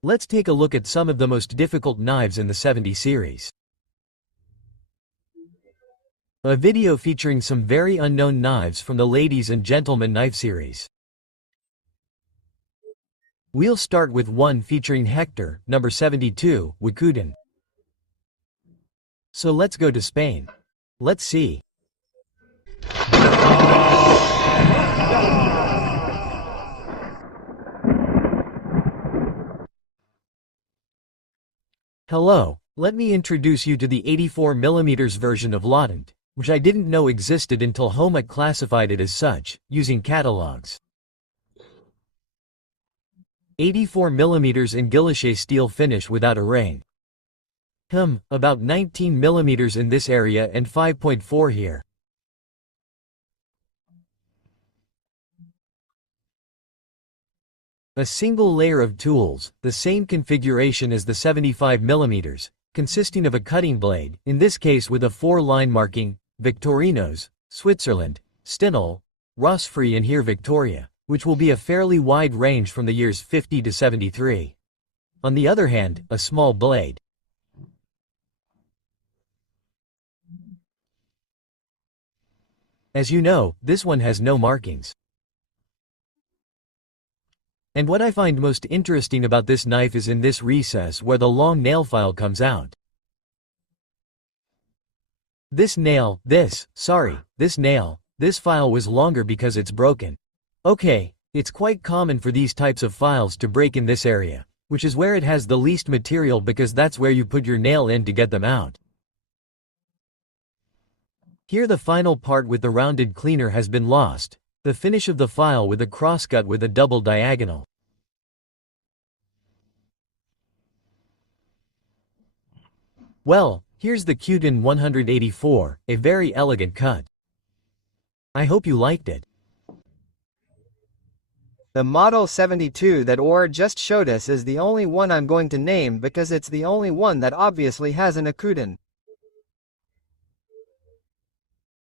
Let's take a look at some of the most difficult knives in the 70 series. A video featuring some very unknown knives from the Ladies and Gentlemen knife series. We'll start with one featuring Hector, number 72, Acudant. So let's go to Spain. Let's see. Hello, let me introduce you to the 84mm version of Acudant, which I didn't know existed until Homa classified it as such, using catalogs. 84mm in Guilloché steel finish without a ring. About 19mm in this area and 5.4 here. A single layer of tools, the same configuration as the 75mm, consisting of a cutting blade, in this case with a 4-line marking, Victorinox, Switzerland, Stendhal, Rossfree and here Victoria, which will be a fairly wide range from the years 50 to 73. On the other hand, a small blade. As you know, this one has no markings. And what I find most interesting about this knife is in this recess where the long nail file comes out. This file was longer because it's broken. Okay, it's quite common for these types of files to break in this area, which is where it has the least material because that's where you put your nail in to get them out. Here the final part with the rounded cleaner has been lost, the finish of the file with a crosscut with a double diagonal. Well, here's the Accoutant 184, a very elegant cut. I hope you liked it. The Model 72 that Aitor just showed us is the only one I'm going to name because it's the only one that obviously has an Accoutant.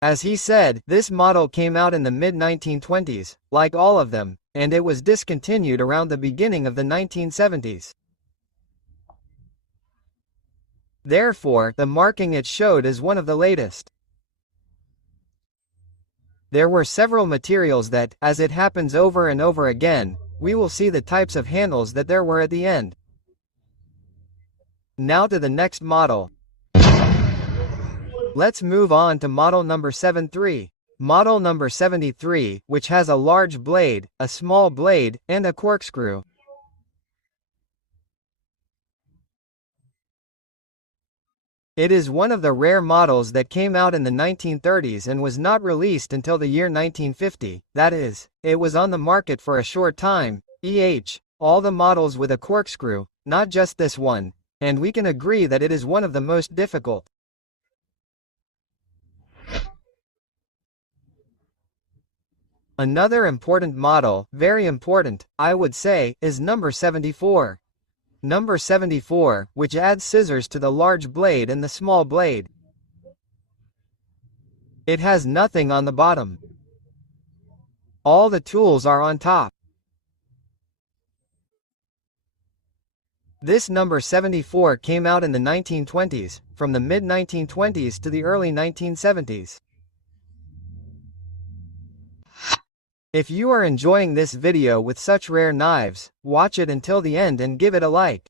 As he said, this model came out in the mid-1920s, like all of them, and it was discontinued around the beginning of the 1970s. Therefore, the marking it showed is one of the latest. There were several materials that, as it happens over and over again, we will see the types of handles that there were at the end. Now to the next model. Let's move on to model number 73. Model number 73, which has a large blade, a small blade, and a corkscrew. It is one of the rare models that came out in the 1930s and was not released until the year 1950, that is, it was on the market for a short time, all the models with a corkscrew, not just this one, and we can agree that it is one of the most difficult. Another important model, very important, I would say, is number 74. Number 74, which adds scissors to the large blade and the small blade. It has nothing on the bottom. All the tools are on top. This number 74 came out in the 1920s, from the mid-1920s to the early 1970s. If you are enjoying this video with such rare knives, watch it until the end and give it a like.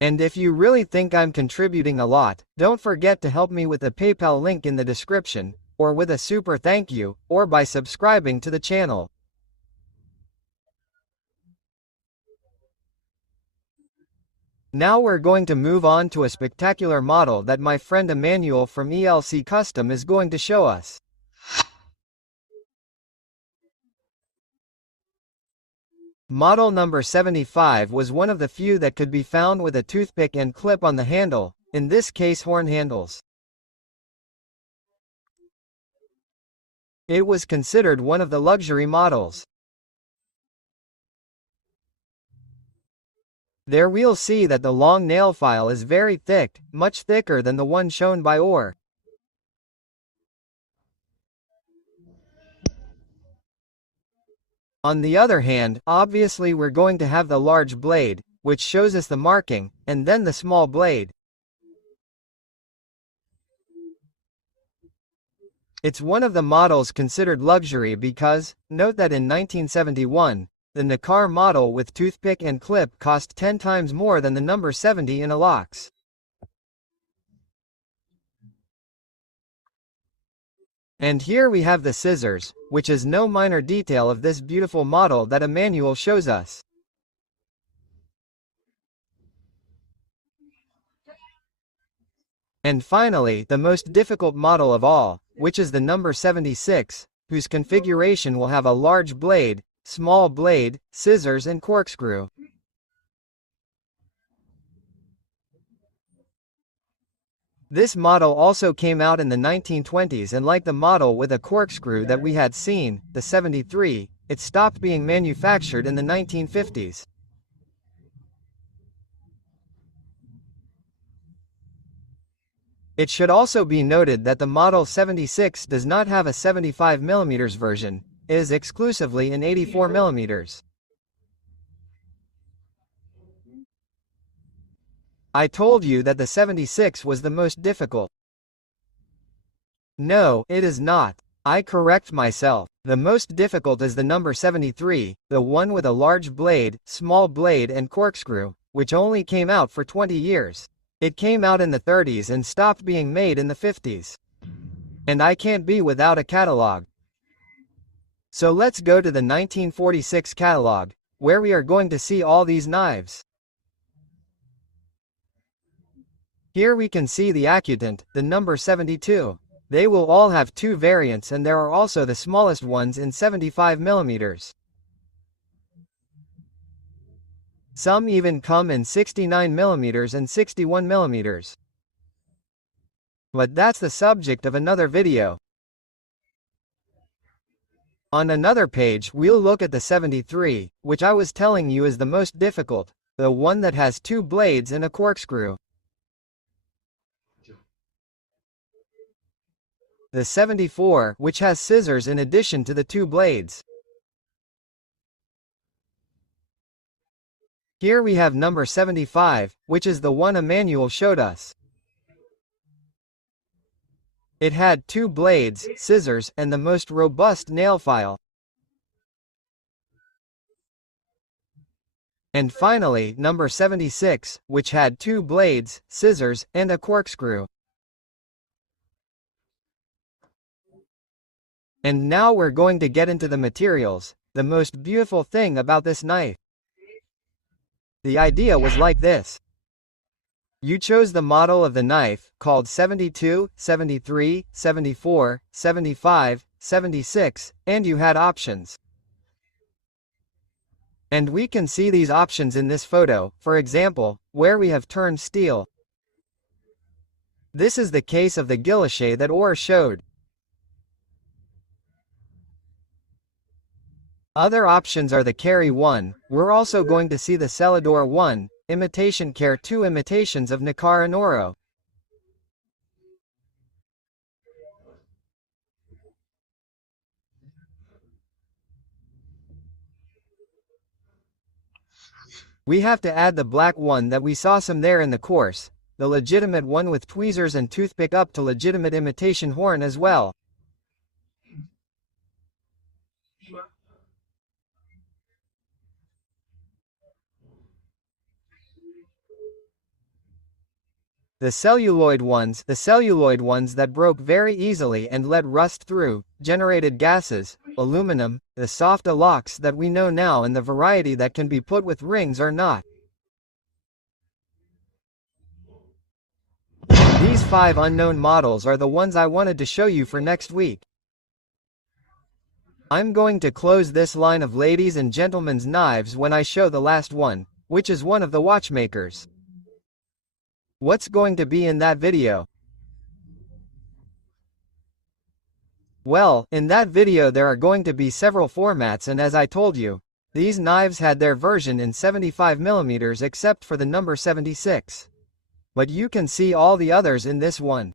And if you really think I'm contributing a lot, don't forget to help me with the PayPal link in the description, or with a super thank you, or by subscribing to the channel. Now we're going to move on to a spectacular model that my friend Emanuel from ELC Custom is going to show us. Model number 75 was one of the few that could be found with a toothpick and clip on the handle, in this case horn handles. It was considered one of the luxury models. There we'll see that the long nail file is very thick, much thicker than the one shown by Aitor. On the other hand, obviously we're going to have the large blade, which shows us the marking, and then the small blade. It's one of the models considered luxury because, note that in 1971, the Nakar model with toothpick and clip cost 10 times more than the number 70 in ELC. And here we have the scissors, which is no minor detail of this beautiful model that Emanuel shows us. And finally, the most difficult model of all, which is the number 76, whose configuration will have a large blade, small blade, scissors and corkscrew. This model also came out in the 1920s, and like the model with a corkscrew that we had seen, the 73, it stopped being manufactured in the 1950s. It should also be noted that the Model 76 does not have a 75mm version, it is exclusively in 84mm. I told you that the 76 was the most difficult. No, it is not. I correct myself. The most difficult is the number 73, the one with a large blade, small blade and corkscrew, which only came out for 20 years. It came out in the 30s and stopped being made in the 50s. And I can't be without a catalog. So let's go to the 1946 catalog, where we are going to see all these knives. Here we can see the Accoutant, the number 72. They will all have two variants, and there are also the smallest ones in 75mm. Some even come in 69mm and 61mm. But that's the subject of another video. On another page we'll look at the 73, which I was telling you is the most difficult, the one that has two blades and a corkscrew. The 74, which has scissors in addition to the two blades. Here we have number 75, which is the one Emanuel showed us. It had two blades, scissors, and the most robust nail file. And finally, number 76, which had two blades, scissors, and a corkscrew. And now we're going to get into the materials, the most beautiful thing about this knife. The idea was like this. You chose the model of the knife, called 72, 73, 74, 75, 76, and you had options. And we can see these options in this photo, for example, where we have turned steel. This is the case of the Guilloché that Aitor showed. Other options are the Carry 1, we're also going to see the Celador 1, Imitation Care 2 imitations of Nakar and Oro. We have to add the black one that we saw some there in the course, the legitimate one with tweezers and toothpick up to legitimate imitation horn as well. The celluloid ones that broke very easily and let rust through, generated gases, aluminum, the soft ELC that we know now, and the variety that can be put with rings or not. These 5 unknown models are the ones I wanted to show you for next week. I'm going to close this line of ladies and gentlemen's knives when I show the last one, which is one of the watchmakers. What's going to be in that video? Well, in that video there are going to be several formats, and as I told you, these knives had their version in 75mm except for the number 76. But you can see all the others in this one.